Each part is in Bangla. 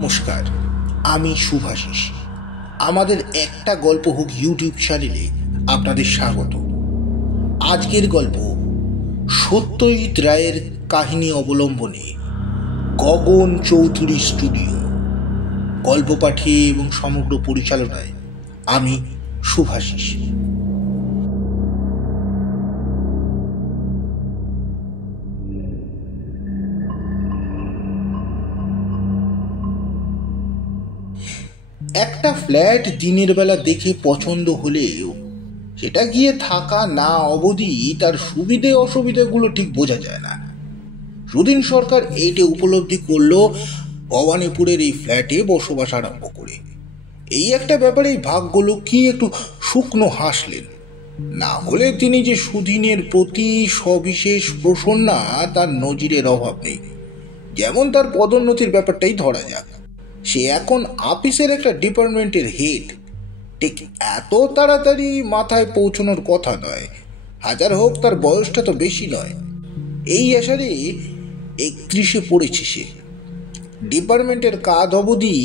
নমস্কার, আমি শুভাশিস। আমাদের একটা গল্প হোক ইউটিউব চ্যানেলে আপনাদের স্বাগত। আজকের গল্প সত্যজিৎ রায়ের কাহিনী অবলম্বনে গগন চৌধুরী স্টুডিও। গল্প পাঠে এবং সমগ্র পরিচালনায় আমি শুভাশিস। একটা ফ্ল্যাট দিনের বেলা দেখে পছন্দ হলেও সেটা গিয়ে থাকা না অবধি তার সুবিধে অসুবিধাগুলো ঠিক বোঝা যায় না। সুদিন সরকার এইটা উপলব্ধি করলো ভবানীপুরের এই ফ্ল্যাটে বসবাস আরম্ভ করে। এই একটা ব্যাপারে ভাগ্যগুলো কি একটু শুকনো হাসলেন। না হলে তিনি যে সুদিনের প্রতি সবিশেষ প্রসন্না তার নজিরের অভাব নেই। যেমন তার পদোন্নতির ব্যাপারটাই ধরা যাক, সে এখন অফিসের একটা ডিপার্টমেন্টের হেড। ঠিক এত তাড়াতাড়ি মাথায় পৌঁছানোর কথা নয়, হাজার হোক তার বয়সটা তো বেশি নয়। এই আসারে 31-এ পড়েছে সে। ডিপার্টমেন্টের কাজ অবধি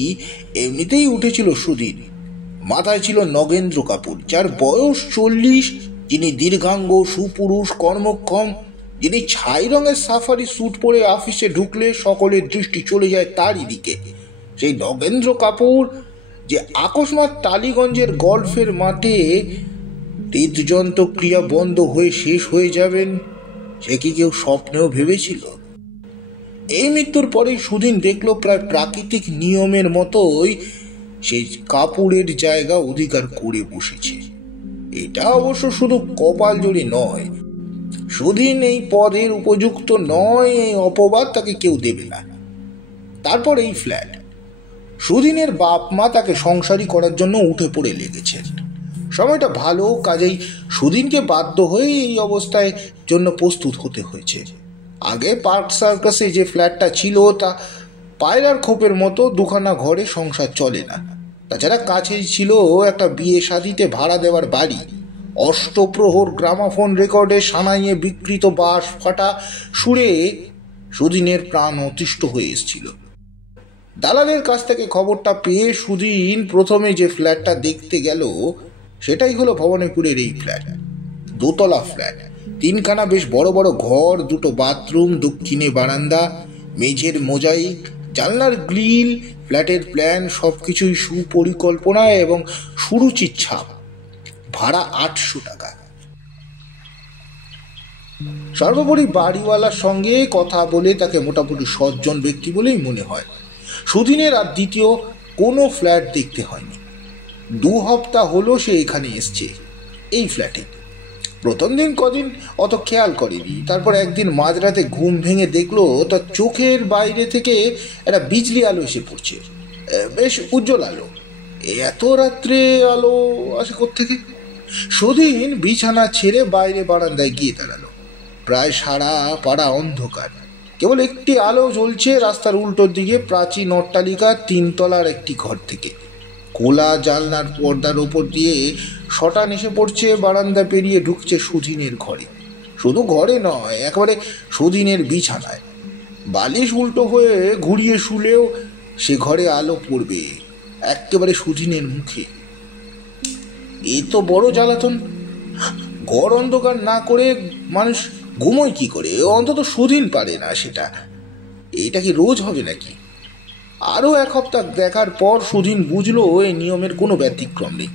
এমনিতেই উঠেছিল সুদিন। মাথায় ছিল নগেন্দ্র কাপুর, যার বয়স 40, যিনি দীর্ঘাঙ্গ, সুপুরুষ, কর্মক্ষম, যিনি ছাই রঙের সাফারি স্যুট পরে অফিসে ঢুকলে সকলের দৃষ্টি চলে যায় তারই দিকে। সেই নগেন্দ্র কাপুর যে আকস্মাৎ টালিগঞ্জের গল্ফের মাঠে হৃদযন্ত্র ক্রিয়া বন্ধ হয়ে শেষ হয়ে যাবেন, সে কি কেউ স্বপ্নেও ভেবেছিল? এই মৃত্যুর পরেই সুদিন দেখল প্রায় প্রাকৃতিক নিয়মের মতোই সেই কাপুরের জায়গা অধিকার করে বসেছে। এটা অবশ্য শুধু কপাল জোরে নয়, সুদিন এই পদের উপযুক্ত নয় এই অপবাদ তাকে কেউ দেবে না। তারপর এই ফ্ল্যাট, সুদিনের বাপ মা তাকে সংসারী করার জন্য উঠে পড়ে লেগেছেন। সময়টা ভালো, কাজেই সুদিনকে বাধ্য হয়ে এই অবস্থায় জন্য প্রস্তুত হতে হয়েছে। আগে পার্ক সার্কাসে যে ফ্ল্যাটটা ছিল তা পায়রার খোপের মতো দুখানা ঘরে সংসার চলে না। তাছাড়া কাছেই ছিল একটা বিয়ে শাদিতে ভাড়া দেওয়ার বাড়ি। অষ্টপ্রহর গ্রামাফোন রেকর্ডে সানাইয়ে বিকৃত বাঁশ ফাটা সুরে সুদিনের প্রাণ অতিষ্ঠ হয়ে এসেছিল। দালালের কাছ থেকে খবরটা পেয়ে সুদিন প্রথমে যে ফ্ল্যাটটা দেখতে গেল সেটাই হলো ভবানীপুরের এই ফ্ল্যাট। দোতলা ফ্ল্যাট, 3খানা বেশ বড় বড় ঘর, 2টো বাথরুম, দক্ষিণে বারান্দা, মেঝের মোজাইক, জানলার গ্রিল, ফ্ল্যাটের প্ল্যান, সবকিছুই সুপরিকল্পনা এবং সুরুচির ছাপ। ভাড়া 800 টাকা। সর্বোপরি বাড়িওয়ালার সঙ্গে কথা বলে তাকে মোটামুটি সজ্জন ব্যক্তি বলেই মনে হয়। সুদিনের আর দ্বিতীয় কোনো ফ্ল্যাট দেখতে হয়নি। 2 সপ্তাহ হলো সে এখানে এসছে এই ফ্ল্যাটে। প্রথম দিন কদিন অত খেয়াল করেনি। তারপর একদিন মাঝরাতে ঘুম ভেঙে দেখলো তার চোখের বাইরে থেকে একটা বিজলি আলো এসে পড়ছে, বেশ উজ্জ্বল আলো। এত রাত্রে আলো আসে কোত্থেকে? সুদিন বিছানা ছেড়ে বাইরে বারান্দায় গিয়ে দাঁড়ালো। প্রায় সারা পাড়া অন্ধকার, কেবল একটি আলো জ্বলছে রাস্তার উল্টোর দিকে, প্রাচীন অট্টালিকা 3 তলার একটি ঘর থেকে। খোলা জানলার পর্দার ওপর দিয়ে শটান এসে পড়ছে, বারান্দা পেরিয়ে ঢুকছে সুদিনের ঘরে। শুধু ঘরে নয়, একেবারে সুদিনের বিছানায়। বালিশ উল্টো হয়ে ঘুরিয়ে শুলেও সে ঘরে আলো পড়বে একেবারে সুদিনের মুখে। এই তো বড় জ্বালাতন। ঘর অন্ধকার না করে মানুষ ঘুমোয় কি করে? অন্তত সুদিন পারে না সেটা। এটা কি রোজ হবে নাকি? আরও 1 সপ্তাহ দেখার পর সুদিন বুঝলো এই নিয়মের কোনো ব্যতিক্রম নেই।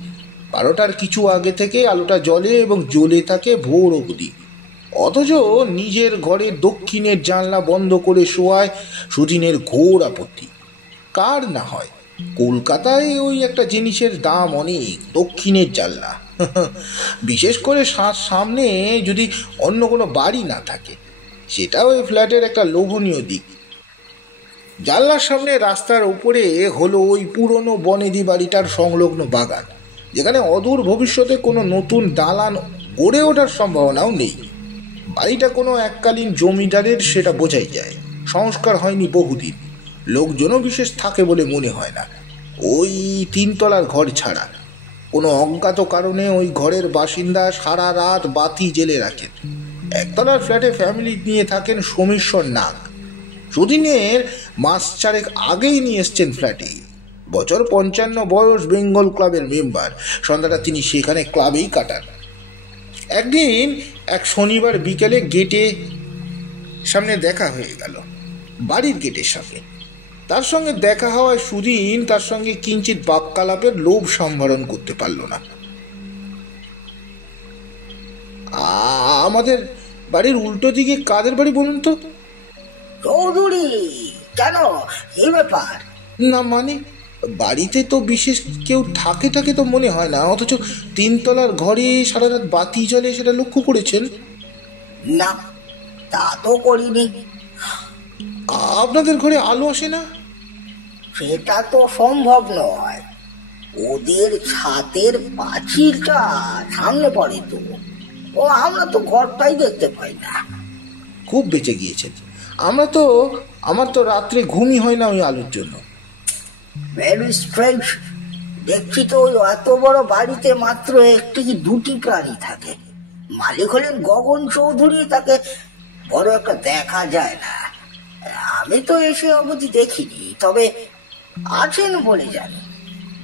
12টার কিছু আগে থেকে আলোটা জ্বলে এবং জ্বলে থাকে ভোর অবধি। অথচ নিজের ঘরের দক্ষিণের জানলা বন্ধ করে শোয়ায় সুদিনের ঘোর আপত্তি। কার না হয়? কলকাতায় ওই একটা জিনিসের দাম অনেক, দক্ষিণের জানলা। বিশেষ করে সামনে যদি অন্য কোনো বাড়ি না থাকে, সেটাও এই ফ্ল্যাটের একটা লোভনীয় দিক। জানলার সামনে রাস্তার উপরে হলো ওই পুরনো বনেদি বাড়িটার সংলগ্ন বাগান, যেখানে অদূর ভবিষ্যতে কোনো নতুন দালান গড়ে ওঠার সম্ভাবনাও নেই। বাড়িটা কোনো এককালীন জমিদারের, সেটা বোঝাই যায়। সংস্কার হয়নি বহুদিন, লোকজনও বিশেষ থাকে বলে মনে হয় না, ওই 3 তলার ঘর ছাড়া। কোনো অজ্ঞাত কারণে ওই ঘরের বাসিন্দা সারা রাত বাতি জেলে রাখেন। 1 তলার ফ্ল্যাটে ফ্যামিলি নিয়ে থাকেন সোমেশ্বর নাগ। সুদিনের মাস চারেক আগেই নিয়ে এসছেন ফ্ল্যাটে। বছর 55 বয়স, বেঙ্গল ক্লাবের মেম্বার। সন্ধ্যাটা তিনি সেখানে ক্লাবেই কাটান। একদিন এক শনিবার বিকেলে গেটে সামনে দেখা হয়ে গেল, বাড়ির গেটের সামনে। তার সঙ্গে দেখা হওয়ায় সুদিন তার সঙ্গে কিঞ্চিত বাক্যালাপের লোভ সম্বরণ করতে পারল না। আমাদের বাড়ির উল্টো দিকে কাদের বাড়ি বলুন তো? চৌধুরী। কেন, কি ব্যাপার? না মানে বাড়িতে তো বিশেষ কেউ থাকে তো মনে হয় না, অথচ 3 তলার ঘরে সারা রাত বাতি জ্বলে, সেটা লক্ষ্য করেছেন? না, তা তো করিনি। আপনাদের ঘরে আলো আসে না? সেটা তো সম্ভব নয়, ওদের ছাদের পাঁচিলটা সামনে পড়ে তো, ও আমরা তো ঘরটাই দেখতে পাই না। খুব বেঁচে গিয়েছেন। আমার তো রাত্রে ঘুমই হয় না ওই আলোর জন্য। Very strange. দেখছি তো ওই এত বড় বাড়িতে মাত্র একটি কি দুটি প্রাণী থাকে। মালিক হলেন গগন চৌধুরী, তাকে বড় একটা দেখা যায় না। আমি তো এসে অবধি দেখিনি, তবে আছেন বলে জানি।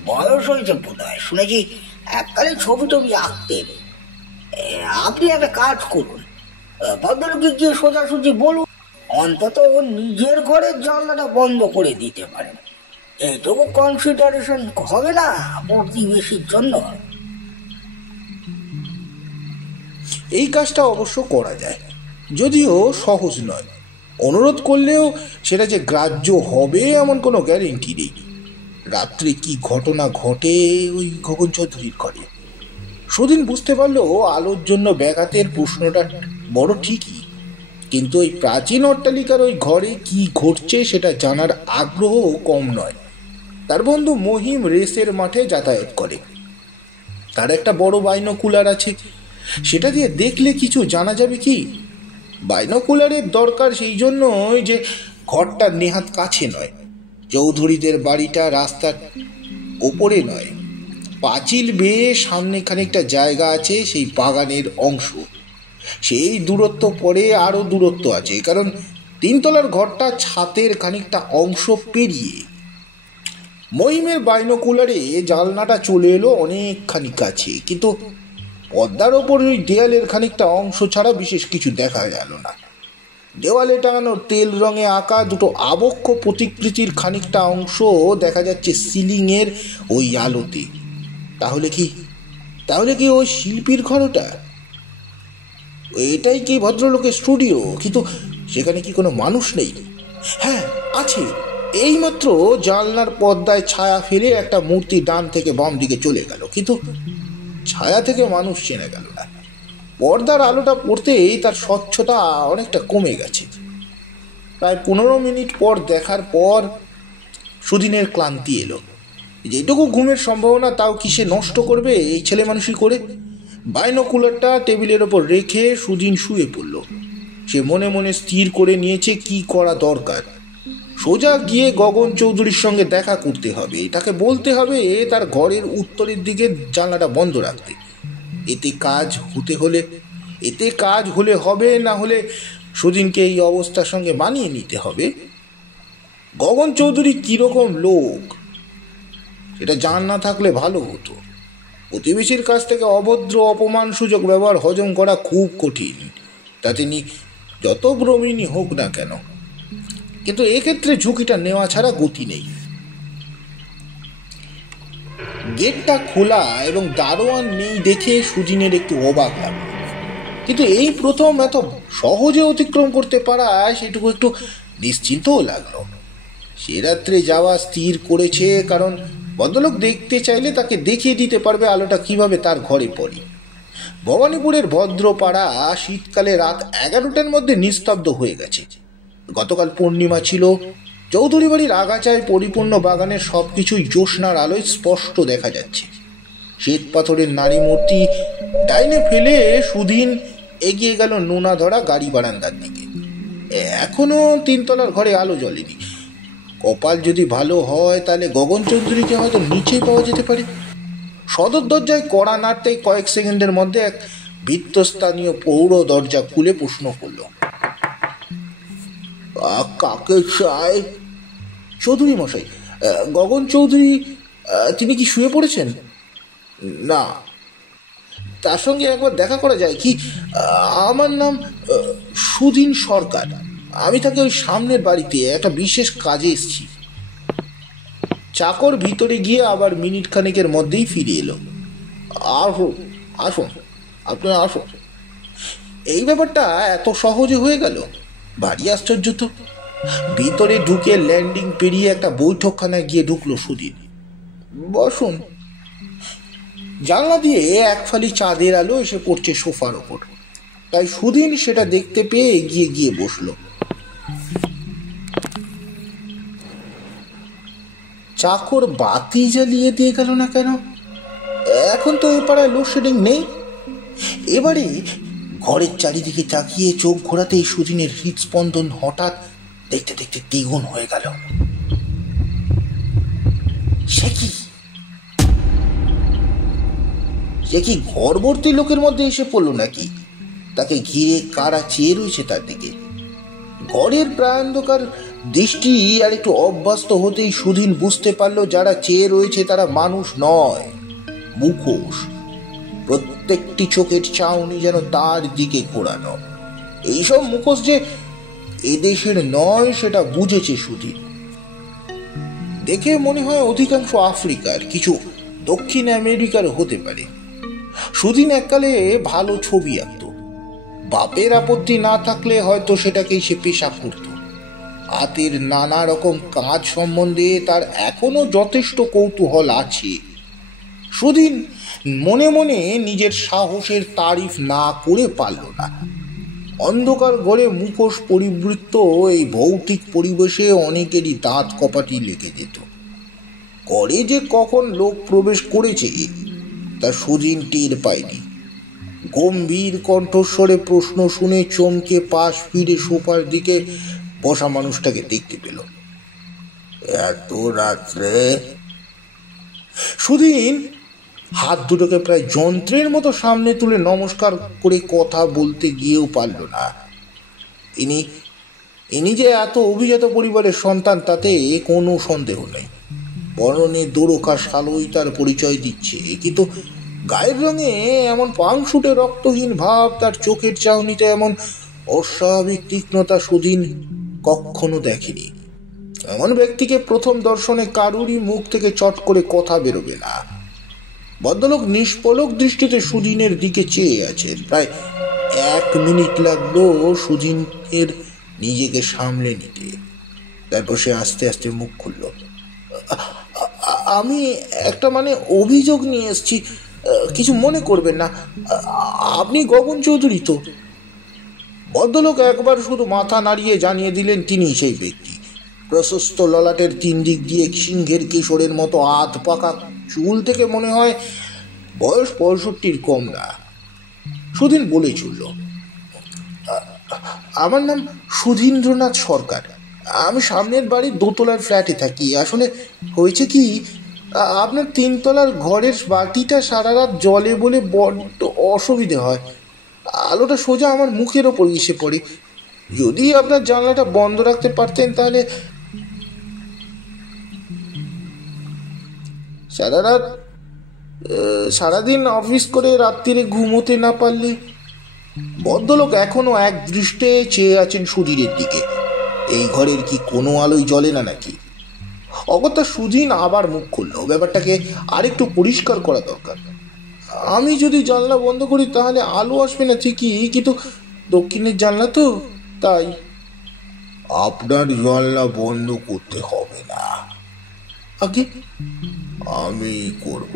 বয়স হয়েছে বোধ হয়, শুনেছি এককালে ছবি টবি আঁকতেন। আপনি একটা কাজ করুন, ভদ্রলোককে গিয়ে সোজাসুজি বলুন অন্তত ওর নিজের ঘরের জানলাটা বন্ধ করে দিতে পারেন। এইটুকু কনসিডারেশন হবে না প্রতিবেশীর জন্য? এই কাজটা অবশ্য করা যায়, যদিও সহজ নয়। অনুরোধ করলেও সেটা যে গ্রাহ্য হবে এমন কোনো গ্যারেন্টি নেই। রাত্রে কি ঘটনা ঘটে ওই গগন চৌধুরীর ঘরে? সুদিন বুঝতে পারলো আলোর জন্য ব্যাঘাতের প্রশ্নটা বড় ঠিকই, কিন্তু ওই প্রাচীন অট্টালিকার ওই ঘরে কি ঘটছে সেটা জানার আগ্রহ কম নয়। তার বন্ধু মহিম রেসের মাঠে যাতায়াত করে, তার একটা বড় বাইনোকুলার আছে। সেটা দিয়ে দেখলে কিছু জানা যাবে কি? বাইনোকুলারের দরকার সেই জন্যই যে ঘরটা নেহাত কাছে নয়, চৌধুরীদের বাড়িটা রাস্তার ওপরে নয়, পাঁচিল বেয়ে সামনে খানিকটা জায়গা আছে, সেই বাগানের অংশ। সেই দূরত্ব পরে আরো দূরত্ব আছে, কারণ 3 তলার ঘরটা ছাতের খানিকটা অংশ পেরিয়ে। মহিমের বাইনোকুলারে জানলাটা চলে এলো অনেকখানি কাছে, কিন্তু পর্দার ওপর ওই দেয়ালের খানিকটা অংশ ছাড়া বিশেষ কিছু দেখা গেল না। দেওয়ালে টাঙানো তেল রঙে আঁকা দুটো আবক্ষ প্রতিকৃতির খানিকটা অংশ দেখা যাচ্ছে সিলিং এর ওই আলোতে। তাহলে কি ওই শিল্পীর ঘর ওটা? এটাই কি ভদ্রলোকের স্টুডিও? কিন্তু সেখানে কি কোনো মানুষ নেই? হ্যাঁ আছে, এইমাত্র জানলার পর্দায় ছায়া ফেলে একটা মূর্তি ডান থেকে বাম দিকে চলে গেল, কিন্তু ছায়া থেকে মানুষ চেনা গেল না। পর্দার আলোটা পড়তেই তার স্বচ্ছতা অনেকটা কমে গেছে। প্রায় 15 মিনিট পর দেখার পর সুদিনের ক্লান্তি এলো। যেটুকু ঘুমের সম্ভাবনা তাও কি সে নষ্ট করবে এই ছেলে মানুষই করে? বাইনোকুলারটা টেবিলের ওপর রেখে সুদিন শুয়ে পড়ল। সে মনে মনে স্থির করে নিয়েছে কি করা দরকার। সোজা গিয়ে গগন চৌধুরীর সঙ্গে দেখা করতে হবে, তাকে বলতে হবে তার ঘরের উত্তরের দিকে জানলাটা বন্ধ রাখতে। এতে কাজ হলে হবে, না হলে সুদিনকে এই অবস্থার সঙ্গে মানিয়ে নিতে হবে। গগন চৌধুরী কিরকম লোক সেটা জান না থাকলে ভালো হতো। প্রতিবেশীর কাছ থেকে অভদ্র অপমান সুযোগ ব্যবহার হজম করা খুব কঠিন, তা তিনি যত প্রবীণই হোক না কেন, কিন্তু এক্ষেত্রে ঝুঁকিটা নেওয়া ছাড়া গতি নেই। গেটটা খোলা এবং দারোয়ান নেই দেখে সুদিনের একটু অবাক লাগলো, কিন্তু এই প্রথম এত সহজে অতিক্রম করতে পারা সেটুকু একটু নিশ্চিন্তও লাগলো। সে রাত্রে যাওয়া স্থির করেছে, কারণ ভদ্রলোক দেখতে চাইলে তাকে দেখিয়ে দিতে পারবে আলোটা কিভাবে তার ঘরে পড়ে। ভবানীপুরের ভদ্রপাড়া শীতকালে রাত 11টার মধ্যে নিস্তব্ধ হয়ে গেছে। গতকাল পূর্ণিমা ছিল। চৌধুরী বাড়ির আগাছায় পরিপূর্ণ বাগানের সবকিছুই জ্যোৎস্নার আলোয় স্পষ্ট দেখা যাচ্ছে। শ্বেত পাথরের নারী মূর্তি ডাইনে ফেলে সুদিন এগিয়ে গেল নোনা ধরা গাড়ি বারান্দার দিকে। এখনো 3 তলার ঘরে আলো জ্বলেনি। কপাল যদি ভালো হয় তাহলে গগন চৌধুরীকে হয়তো নিচেই পাওয়া যেতে পারে। সদর দরজায় কড়া নাড়তে কয়েক সেকেন্ডের মধ্যে এক ভিত্তস্থানীয় পৌর দরজা খুলে প্রশ্ন করল, কাকে চাই? চৌধুরী মশাই, গগন চৌধুরী, তিনি কি শুয়ে পড়েছেন? না। তার সঙ্গে একবার দেখা করা যায় কি? আমার নাম সুধীন সরকার, আমি থাকি ওই সামনের বাড়িতে, একটা বিশেষ কাজে এসেছি। চাকর ভিতরে গিয়ে আবার মিনিট খানেকের মধ্যেই ফিরে এলো। আসুন আসুন, আপনি আসুন। এই ব্যাপারটা এত সহজে হয়ে গেল, ভারী আশ্চর্য তো। ভিতরে ঢুকে ল্যান্ডিং পেরিয়ে একটা বৈঠকখানায় গিয়ে ঢুকলো সুধীন। বসুন। জানলা দিয়ে এক ফালি চাঁদের আলো এসে পড়ছে সোফার ওপর, তাই সুধীন সেটা দেখতে পেয়ে এগিয়ে গিয়ে বসলো। চাকর বাতি জ্বালিয়ে দিয়ে গেল না কেন? এখন তো এ পাড়ায় লোডশেডিং নেই। এবারে ঘরের চারিদিকে তাকিয়ে চোখ ঘোরাতেই সুধীনের হৃদস্পন্দন হঠাৎ দেখতে দেখতে দ্বিগুণ হয়ে গেল। সে কি ঘরবর্তী লোকের মধ্যে এসে পড়লো নাকি? তাকে ঘিরে কারা চেয়ে রয়েছে তার দিকে। ঘরের প্রায়ন্ধকার দৃষ্টি আর একটু অভ্যস্ত হতেই সুধীন বুঝতে পারলো যারা চেয়ে রয়েছে তারা মানুষ নয়, মুখোশ। প্রত্যেকটি চোখের চাউনি যেন তার দিকে ঘোরানো। এইসব মুখোশ যে এদেশের নয় সেটা বুঝেছে সুধীন। দেখে মনে হয় অধিকাংশ আফ্রিকার, কিছু দক্ষিণ আমেরিকার হতে পারে। সুধীন এককালে ভালো ছবি আঁকত। বাপের আপত্তি না থাকলে হয়তো সেটাকেই সে পেশা করত। হাতের নানা রকম কাজ সম্বন্ধে তার এখনো যথেষ্ট কৌতূহল আছে। সুধীন মনে মনে নিজের সাহসের তারিফ না করে পারল না। অন্ধকার ঘরে মুখোশ পরিবৃত্ত এই ভৌতিক পরিবেশে অনেকেরই দাঁত কপাটি লেগে যেত। ঘরে যে কখন লোক প্রবেশ করেছে তা সুধীন টের পায়নি। গম্ভীর কণ্ঠস্বরে প্রশ্ন শুনে চমকে পাশ ফিরে সোফার দিকে বসা মানুষটাকে দেখতে পেল। এত রাত্রে? সুধীন হাত দুটোকে প্রায় যন্ত্রের মতো সামনে তুলে নমস্কার করে কথা বলতে গিয়েও পারল না। ইনি যে এত অভিজাত পরিবারের সন্তান তাতে কোনো সন্দেহ নেই। পরনে দোরকা শালই তার পরিচয় দিচ্ছে, কিন্তু গায়ের রঙে এমন পাংশুটে রক্তহীন ভাব, তার চোখের চাহনিতে এমন অস্বাভাবিক তীক্ষ্ণতা সুধীন কখনো দেখেনি। এমন ব্যক্তিকে প্রথম দর্শনে কারুরই মুখ থেকে চট করে কথা বেরোবে না। ভদ্রলোক নিষ্পলক দৃষ্টিতে সুধীনের দিকে চেয়ে আছে। প্রায় 1 মিনিট লাগলো সুধীনের নিজেকে সামলে নিতে। তারপর সে আস্তে আস্তে মুখ খুলল। আমি একটা অভিযোগ নিয়ে এসেছি, কিছু মনে করবেন না। আপনি গগন চৌধুরী তো? ভদ্রলোক একবার শুধু মাথা নাড়িয়ে জানিয়ে দিলেন তিনি সেই ব্যক্তি। প্রশস্ত ললাটের 3 দিক দিয়ে সিংহের কিশোরের মতো আধ পাকা চুল থেকে মনে হয় বয়স 65-র কম না। সুধীন বলে চলল, আমার নাম সুধীন্দ্রনাথ সরকার। আমি সামনের বাড়ির 2তলার ফ্ল্যাটে থাকি। আসলে হয়েছে কি, আপনার 3 তলার ঘরের বাটিটা সারা রাত জলে বলে বড্ড অসুবিধে হয়। আলোটা সোজা আমার মুখের ওপর এসে পড়ে। যদি আপনার জানলাটা বন্ধ রাখতে পারতেন তাহলে। সারাদিন অফিস করে রাত্রিরে ঘুমোতে না পারলে। ভদ্রলোক এখনো এক দৃষ্টে চেয়ে আছেন সুধীরের দিকে। এই ঘরের কি কোনো আলোই জ্বলে না নাকি? অগত্যা সুধীন আবার মুখ খুলল। ব্যাপারটাকে আরেকটু পরিষ্কার করা দরকার। আমি যদি জানলা বন্ধ করি তাহলে আলো আসবে না ঠিকই, কিন্তু দক্ষিণের জানলা তো, তাই। আপনার জানলা বন্ধ করতে হবে না, আগে আমি করব।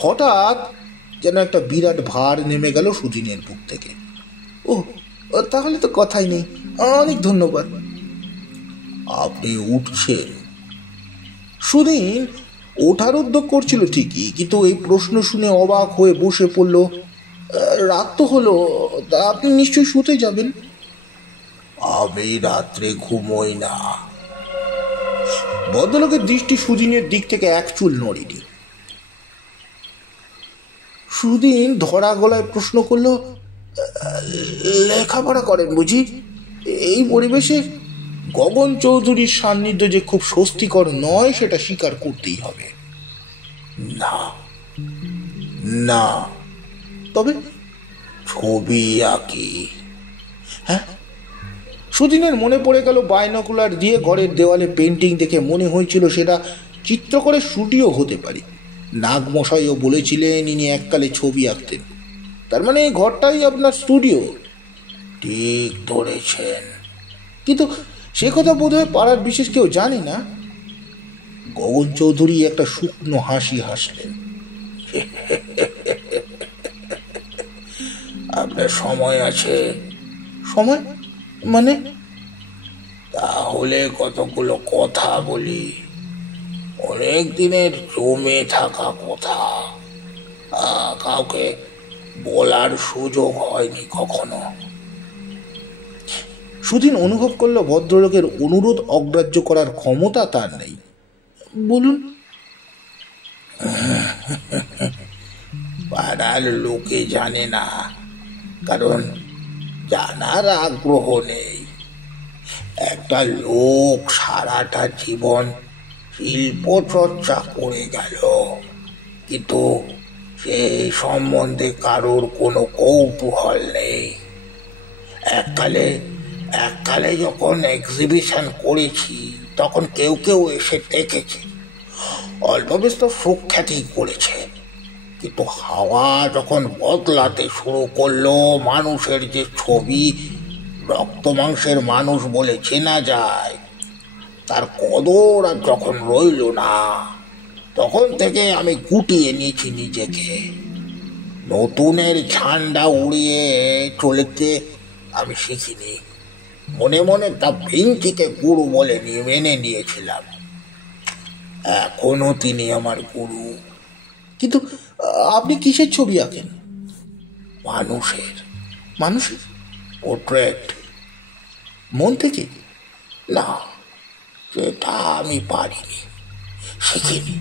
হঠাৎ যেন একটা বিরাট ভার নেমে গেল সুধীনের বুক থেকে। ও, তাহলে তো কথাই নেই, অনেক ধন্যবাদ। আপনি উঠছেন? সুধীন ওঠার উদ্যোগ করছিল ঠিকই, কিন্তু এই প্রশ্ন শুনে অবাক হয়ে বসে পড়ল। রাত তো হলো, আপনি নিশ্চয়ই শুতে যাবেন। আমি রাত্রে ঘুমোই না। ভদ্রলোকের দৃষ্টি সুধীনের দিক থেকে এক চুল নড়েনি। সুধীন ধরা গলায় প্রশ্ন করল, লেখাপড়া করেন বুঝি? এই পরিবেশে গগন চৌধুরীর সান্নিধ্য যে খুব স্বস্তিকর নয় সেটা স্বীকার করতেই হবে। না না, তবে ছবি আঁকি। হ্যাঁ, সুদিনের মনে পড়ে গেল বাইনোকুলার দিয়ে ঘরের দেওয়ালে পেন্টিং দেখে মনে হয়েছিল সেটা চিত্রকরের স্টুডিও হতে পারে। নাগমশাইও বলেছিলেন ইনি এককালে ছবি আঁকতেন, তার মানে এই ঘরটাই আপনার স্টুডিও। ঠিক ধরেছেন, কিন্তু সে কথা বোধহয় পাড়ার বিশেষ কেউ জানে না। গগন চৌধুরী একটা শুকনো হাসি হাসলেন। আপনার সময় আছে? সময় মানে? তাহলে কতগুলো কথা বলি, অনেক দিনের জমে থাকা কথা, কাউকে বলার সুযোগ হয়নি কখনো। সুদিন অনুভব করলো ভদ্রলোকের অনুরোধ অগ্রাহ্য করার ক্ষমতা তার নেই। বলুন। পাড়ার লোকে জানে না, কারণ জানার আগ্রহ নেই। একটা লোক সারাটা জীবন শিল্প চর্চা করে গেল, কিন্তু সেই সম্বন্ধে কারোর কোনো কৌতূহল নেই। এককালে যখন এক্সিবিশন করেছি তখন কেউ কেউ এসে দেখেছে, অল্প বিস্তর সুখ্যাতি করেছে, কিন্তু হাওয়া যখন বদলাতে শুরু করলো, মানুষের যে ছবি রক্ত মাংসের মানুষ বলে চেনা যায় তার কদর আর যখন রইল না, তখন থেকে আমি গুটিয়ে নিয়েছি নিজেকে। নতুনের ঝান্ডা উড়িয়ে চলেতে আমি শিখিনি, মনে মনে তা ভিঞ্চিকে গুরু বলে মেনে নিয়েছিলাম। এখনো তিনি আমার গুরু। কিন্তু আপনি কিসের ছবি আঁকেন? মানুষের। মানুষের পোর্ট্রেট। মন থেকে? না, সেটা আমি পারিনি, শিখিনি।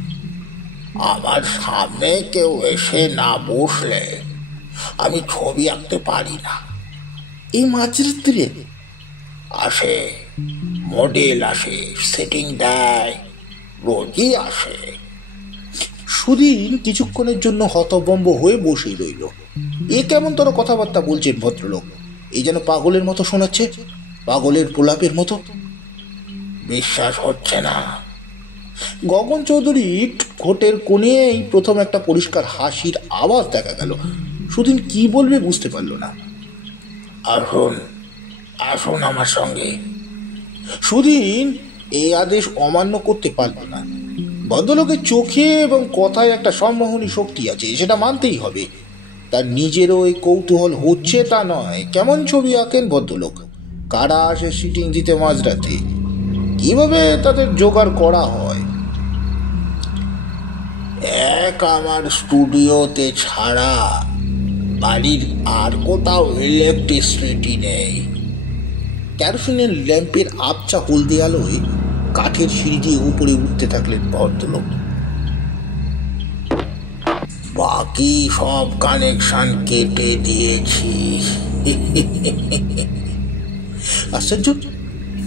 আমার সামনে কেউ এসে না বসলে আমি ছবি আঁকতে পারি না। এই মাঝরাত্রে আসে মডেল, আসে সেটিং দেয়, রোজই আসে। সুদিন কিছুক্ষণের জন্য হতভম্ব হয়ে বসে রইল। এ কেমন তোর কথাবার্তা বলছেন ভদ্রলোক? এই যেন পাগলের মতো শোনাচ্ছে, পাগলের প্রলাপের মতো। বিশ্বাস হচ্ছে না? গগন চৌধুরী ঠোঁটের কোণে এই প্রথম একটা পরিষ্কার হাসির আওয়াজ দেখা গেল। সুদিন কি বলবে বুঝতে পারল না। আসুন আসুন আমার সঙ্গে। সুদিন এই আদেশ অমান্য করতে পারল না। ভদ্রলোকের চোখে এবং কথায় একটা সম্মোহনী শক্তি আছে, সেটা মানতেই হবে। তার নিজেরও এই কৌতূহল হচ্ছে তা নয়। কেমন ছবি আঁকেন ভদ্রলোক? কারা আসে সিটিং দিতে মাঝরাতে? কিভাবে তাদের জোগাড় করা হয়? আমার স্টুডিওতে ছাড়া বাড়ির আর কোথাও ইলেকট্রিসিটি নেই। কেরোসিনের ল্যাম্পের আবছা হলদে আলোয় কাঠের সিঁড়ি দিয়ে উপরে উঠতে থাকলেন ভদ্রলোক। বাকি সব কানেকশন কেটে দিয়েছি। আশ্চর্য,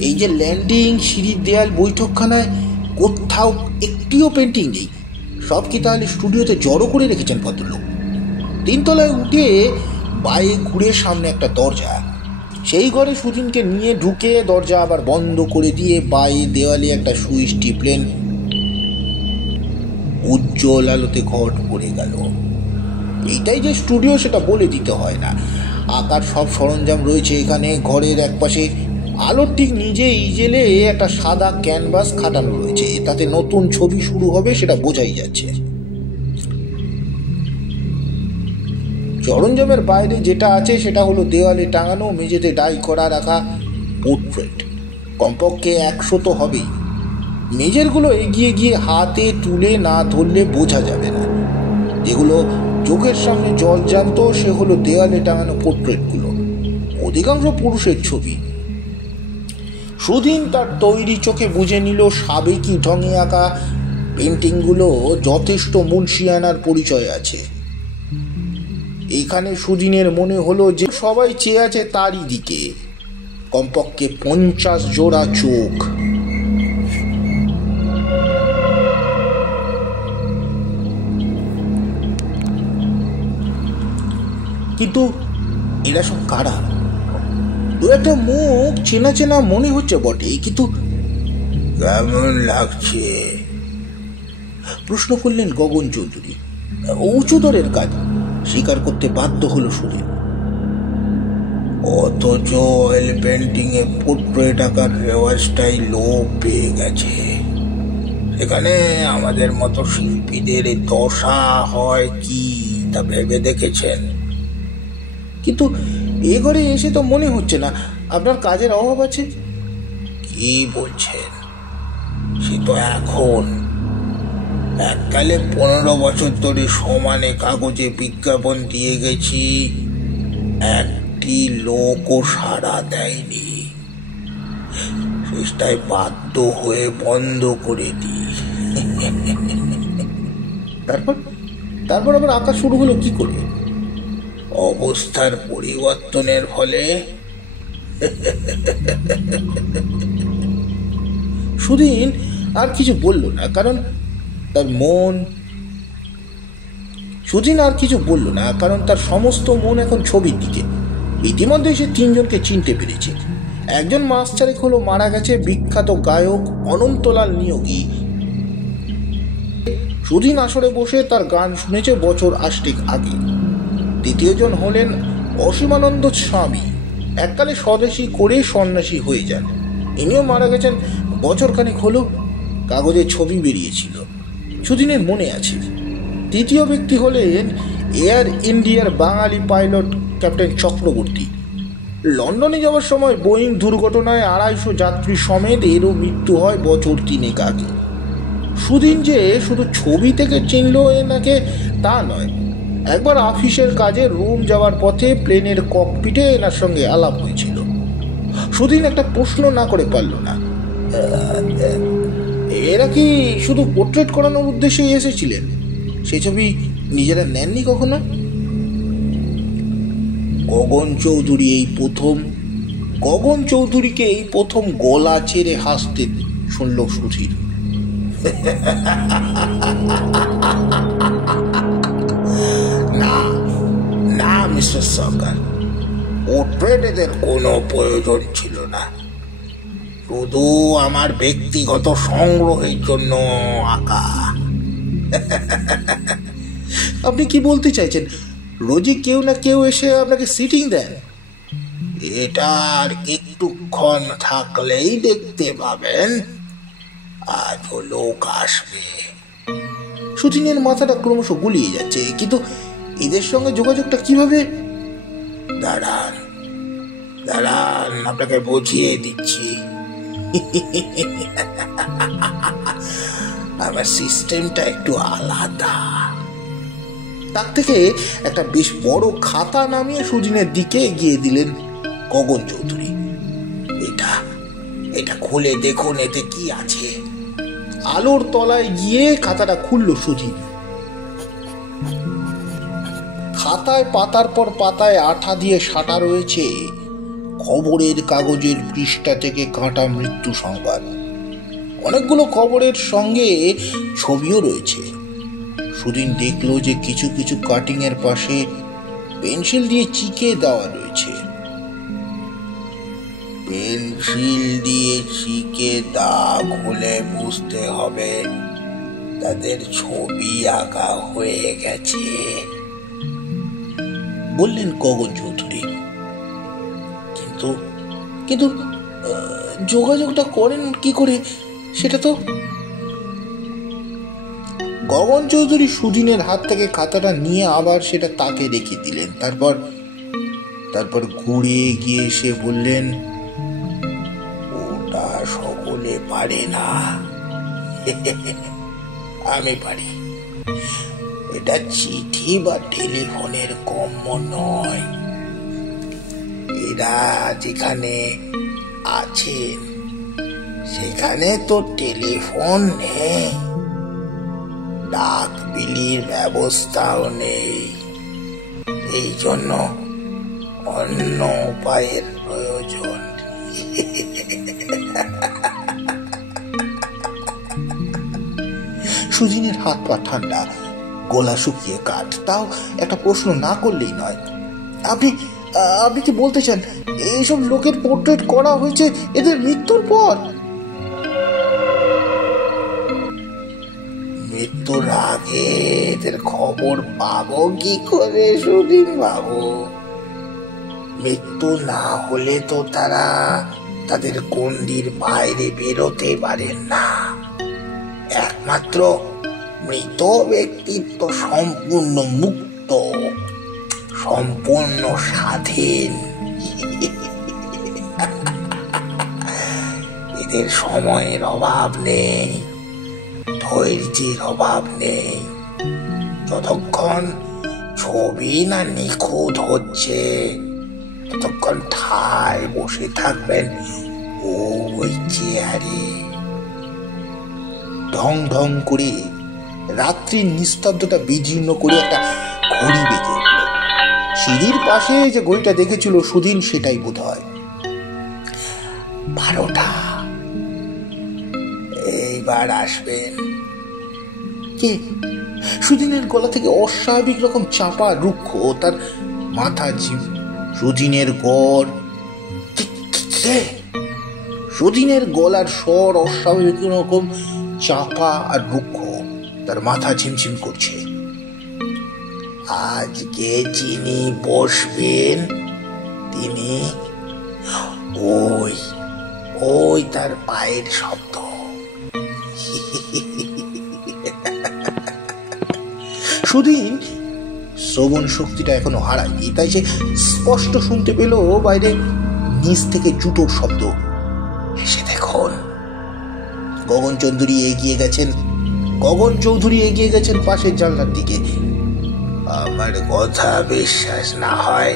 এই যে ল্যান্ডিং, সিঁড়ির দেয়াল, বৈঠকখানায় কোথাও একটিও পেন্টিং নেই। সব কি তাহলে স্টুডিওতে জড়ো করে রেখেছেন ভদ্রলোক? তিনতলায় উঠে বাইরে ঘুরে সামনে একটা দরজা, সেই ঘরে সুদিনকে নিয়ে ঢুকে দরজা আবার বন্ধ করে দিয়ে বাইরে দেওয়ালে একটা সুইচ টিপলেন। উজ্জ্বল আলোতে ঘট পড়ে গেল। এইটাই যে স্টুডিও সেটা বলে দিতে হয় না। আঁকার সব সরঞ্জাম রয়েছে এখানে। ঘরের একপাশে আলোর ঠিক নিজেই জেলে একটা সাদা ক্যানভাস খাটানো রয়েছে, তাতে নতুন ছবি শুরু হবে সেটা বোঝাই যাচ্ছে। সরঞ্জামের বাইরে যেটা আছে সেটা হলো দেওয়ালে টাঙানো, মেঝেতে ডাই করা রাখা পোর্ট্রেট। কমপক্ষে 100 তো হবেই। মেঝেরগুলো এগিয়ে গিয়ে হাতে তুলে না ধরলে বোঝা যাবে না। যেগুলো চোখের সামনে জল জ্যান্ত সে হলো দেওয়ালে টাঙানো পোর্ট্রেটগুলো, অধিকাংশ পুরুষের ছবি। সুদিন তার তৈরি চোখে বুঝে নিল সাবেকি ঢঙে আঁকা পেন্টিংগুলো যথেষ্ট মুন্সিয়ানার পরিচয় আছে। এখানে সুদিনের মনে হলো যে সবাই চেয়ে আছে তারই দিকে। কমপক্ষে 50 জোড়া চোখ। কিন্তু এরা সব কারা? দু একটা মুখ চেনা চেনা মনে হচ্ছে বটে, কিন্তু কেমন লাগছে প্রশ্ন করলেন গগন চৌধুরী। উঁচুদরের কাজ স্বীকার করতে বাধ্য হলো সুধীর। অথচ অয়েল পেন্টিং এ পোর্ট্রেট আঁকার রেওয়াজটাই লোপ পেয়ে গেছে। এখানে আমাদের মতো শিল্পীদের দশা হয় কি তা ভেবে দেখেছেন? কিন্তু এ ঘরে এসে তো মনে হচ্ছে না আপনার কাজের অভাব আছে। কি বলছেন? সে তো এখন, এককালে 15 বছর ধরে সমানে কাগজে বিজ্ঞাপন দিয়ে গেছি, একটি লোকও সাড়া দেয়নি। শেষটায় বাধ্য হয়ে বন্ধ করে দিই। তারপর আবার আঁকা শুরু হলো কি করে? অবস্থার পরিবর্তনের ফলে। সুদিন আর কিছু বলল না, কারণ তার সমস্ত মন এখন ছবির দিকে। ইতিমধ্যে সে 3 জনকে চিনতে পেরেছে। একজন মাস চারেক হলো মারা গেছে বিখ্যাত গায়ক অনন্তলাল নিয়োগী। সুদিন আসরে বসে তার গান শুনেছে বছর 8 আগে। দ্বিতীয়জন হলেন অসীমানন্দ স্বামী, এককালে স্বদেশী করে সন্ন্যাসী হয়ে যান। ইনিও মারা গেছেন বছরখানেক হলো, কাগজে ছবি বেরিয়েছিল, সুদিনের মনে আছে। তৃতীয় ব্যক্তি হলেন এয়ার ইন্ডিয়ার বাঙালি পাইলট ক্যাপ্টেন চক্রবর্তী। লন্ডনে যাওয়ার সময় বোয়িং দুর্ঘটনায় 250 যাত্রী সমেত এরও মৃত্যু হয় বছর 3 আগে। সুদিন যে শুধু ছবি থেকে চিনল এনাকে তা নয়, একবার অফিসের কাজে রোম যাওয়ার পথে প্লেনের ককপিটে এনার সঙ্গে আলাপ হয়েছিল। সুদিন একটা প্রশ্ন না করে পারল না, এরা কি শুধু পোর্ট্রেট করানোর উদ্দেশ্যে এসেছিলেন? সেই ছবি নিজেরা নেননি কখনো? গগন চৌধুরীকে এই প্রথম গলা ছেড়ে হাসতে শুনল সুধীর। না মিস্টার সরকার, পোর্ট্রেট এদের কোনো প্রয়োজন ছিল না, শুধু আমার ব্যক্তিগত সংগ্রহের জন্য আঁকা। আপনি কি বলতে চাইছেন? রোজই কেউ না কেউ এসে আপনাকে সিটিং দেন? এটা আর একটুক্ষণ থাকলেই দেখতে পাবেন, আজও লোক আসবে। সুদিনের মাথাটা ক্রমশ গুলিয়ে যাচ্ছে, কিন্তু এদের সঙ্গে যোগাযোগটা কিভাবে? দাঁড়ান আপনাকে বুঝিয়ে দিচ্ছি। আমার সিস্টেমটা একটু আলাদা। তার থেকে একটা বেশ বড় খাতা নামিয়ে সুদিনের দিকে এগিয়ে দিলেন গগন চৌধুরী। এটা খুলে দেখুন, এতে কি আছে। আলোর তলায় গিয়ে খাতাটা খুলল সুধীর। খাতায় পাতার পর পাতায় আঠা দিয়ে সাঁটা রয়েছে খবরের কাগজের পৃষ্ঠা থেকে কাটা মৃত্যু সংবাদ। অনেকগুলো খবরের সঙ্গে ছবিও রয়েছে। সুদিন দেখলো যে কিছু কিছু কাটিং এর পাশে পেন্সিল দিয়ে চিকে দেওয়া রয়েছে। পেন্সিল দিয়ে চিকে দাগ হলে বুঝতে হবে তাদের ছবি আঁকা হয়ে গেছে, বললেন গগন চৌধুরী। কিন্তু যোগাযোগটা করেন কি করে সেটা তো। গগন চৌধুরী সুদিনের হাত থেকে খাতাটা নিয়ে আবার সেটা তাকে রেখে দিলেন। তারপর ঘুরে গিয়ে এসে বললেন, ওটা সকলে পারে না, আমি পারি। এটা চিঠি বা টেলিফোনের কম্য নয়। এরা যেখানে আছেন সেখানে তো টেলিফোন নেই, ডাক বিলির ব্যবস্থাও নেই। এই জন্য অন্য উপায়ের প্রয়োজন। সুদিনের হাত পা ঠান্ডা, গলা শুকিয়ে কাঠ। তাও একটা প্রশ্ন না করলেই নয়। আপনি আপনি কি বলতে চান এইসব লোকের পোর্ট্রেট করা হয়েছে এদের মৃত্যুর পর? মৃত্যুর আগে এদের খবর পাবো কি করে সুদিন বাবু? মৃত্যু না হলে তো তারা তাদের গণ্ডির বাইরে বেরোতে পারেন না। একমাত্র মৃত ব্যক্তিত্ব সম্পূর্ণ মুক্ত, সম্পূর্ণ স্বাধীন। এদের সময়ের অভাব নেই, ধৈর্যের অভাব নেই। যতক্ষণ ছবি না নিখুঁত হচ্ছে ততক্ষণ ঠায় বসে থাকবেন ওই চেয়ারে। ঢং ঢং করে রাত্রির নিস্তব্ধতা বিজীর্ণ করে একটা ঘড়ি বেজে উঠল। সিঁড়ির পাশে যে ঘড়িটা দেখেছিল সুদিন, সেটাই বোধ হয় 12টা। এইবার আসবেন। কে? সুদিনের গলা থেকে অস্বাভাবিক রকম চাপা রুক্ষ, তার মাথা ঝিম। সুদিনের গড়। সুদিনের গলার স্বর অস্বাভাবিক রকম চাপা আর রুক্ষ, তার মাথা ঝিমঝিম করছে। আজকে যিনি বসবেন তিনি ওই ওই তার পায়ের শব্দ। সুদিন শ্রবণ শক্তিটা এখনো হারায়নি, তাই সে স্পষ্ট শুনতে পেল বাইরে নিচ থেকে জুতোর শব্দ। এসে দেখুন, গগন চৌধুরী এগিয়ে গেছেন পাশের জানলার দিকে। আমার কথা বিশ্বাস না হয়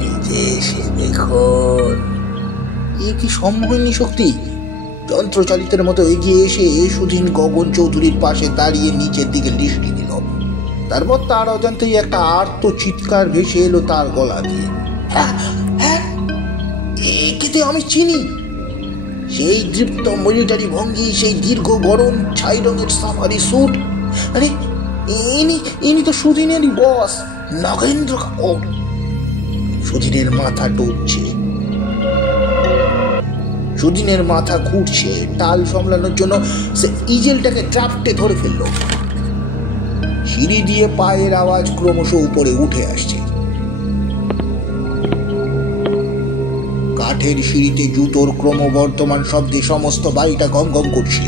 নিজে এসে দেখুন। এ কি সম্মোহনী শক্তি! যন্ত্রচালিতের মতো এগিয়ে এসে সুদিন গগন চৌধুরীর পাশে দাঁড়িয়ে নিচের দিকে দৃষ্টি দিল। তারপর তার অজান্তেই একটা আর্ত চিৎকার ভেসে এলো তার গলা দিয়ে। একে আমি চিনি। সেই দৃপ্ত মিলিটারি ভঙ্গি, সেই দীর্ঘ গরম ছাই রঙের সাফারি স্যুট। আরে ইনি তো সুদিনেরই বস, নগেন্দ্র কাপুর। সুদিনের মাথা ডুবছে, সুদিনের মাথা ঘুরছে। টাল সামলানোর জন্য সে ইজেলটাকে ড্রাফটে ধরে ফেলল। সিঁড়ি দিয়ে পায়ের আওয়াজ ক্রমশ উপরে উঠে আসছে। কাঠের সিঁড়িতে জুতোর ক্রমবর্ধমান শব্দে সমস্ত বাড়িটা গম গম করছে।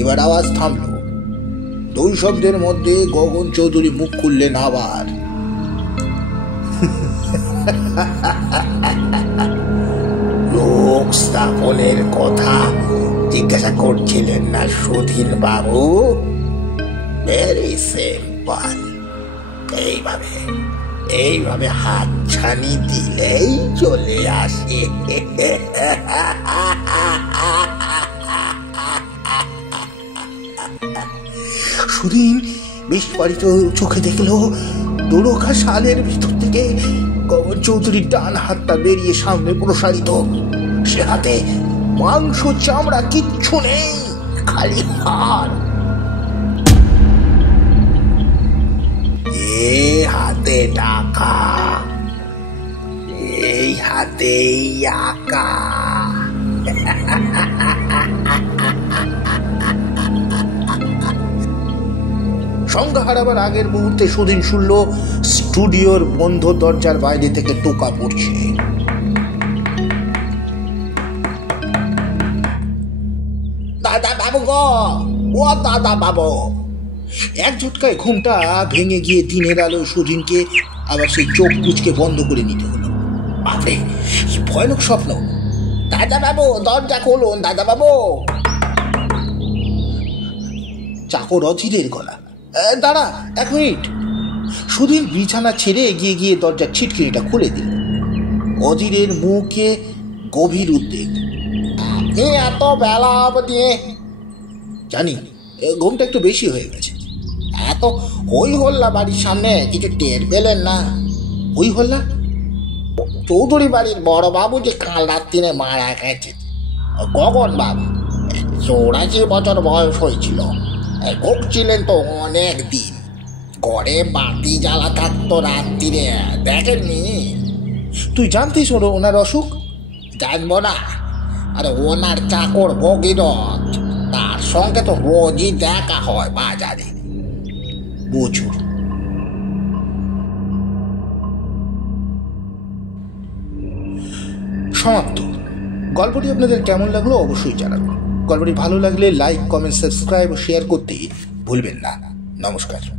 এবার আওয়াজ থামল। দুই শব্দের মধ্যে গগন চৌধুরী মুখ খুললেন আবার। লোক স্থাপনের কথা জিজ্ঞাসা করছিলেন না সুধীর বাবু? Very simple. এইভাবে হাত ছানি দিলেই চলে আসে। সুদিন বিস্ফারিত চোখে দেখল দোরকা শালের ভিতর থেকে গগন চৌধুরীর ডান হাতটা বেরিয়ে সামনে প্রসারিত। সে হাতে মাংস চামড়া কিচ্ছু নেই, খালি হাত। এ হাতে টাকা, এই হাতেই আঁকা। সংজ্ঞা হারাবার আগের মুহূর্তে সুদিন শুনল স্টুডিওর বন্ধ দরজার বাইরে থেকে টোকা পড়ছে। দাদা বাবু গো, ও দাদা বাবু। এক ঝটকায় ঘুমটা ভেঙে গিয়ে দিনের আলো সুদিনকে আবার সেই চোখ কুচকে বন্ধ করে নিতে হলো। বাপরে, কি ভয়ানক স্বপ্ন! দাদা বাবু দরজা খুলুন, দাদা বাবু। চাকর অধীরের গলা। দাঁড়া, 1 মিনিট। সুদিন বিছানা ছেড়ে এগিয়ে গিয়ে দরজার ছিটকিনিটা খুলে দিল। অধীরের মুখে গভীর উদ্বেগ। আপনি এত বেলা অবধি? জানি, ঘুমটা একটু বেশি হয়ে গেছে। এত হই হল্লা বাড়ির সামনে, কিছু টের পেলেন না? হই হল্লা? চৌধুরী বাড়ির বড় বাবু যে কাল রাত্রিরে মারা গেছে, গগন বাবু। 84 বয়স হয়েছিল। ভুগছিলেন তো অনেক দিন। ঘরে বাতি জ্বালা থাকতো রাত্রিরে, দেখেননি? তুই জানতিস ওনার অসুখ? জানবো না? আরে ওনার চাকর ভগীরথ, তার সঙ্গে তো রোজই দেখা হয় বাজারে। বুঝুর। সমাপ্ত। গল্পটি আপনাদের কেমন লাগলো অবশ্যই জানাবেন। গল্পটি ভালো লাগলে লাইক, কমেন্ট, সাবস্ক্রাইব ও শেয়ার করতে ভুলবেন না। নমস্কার।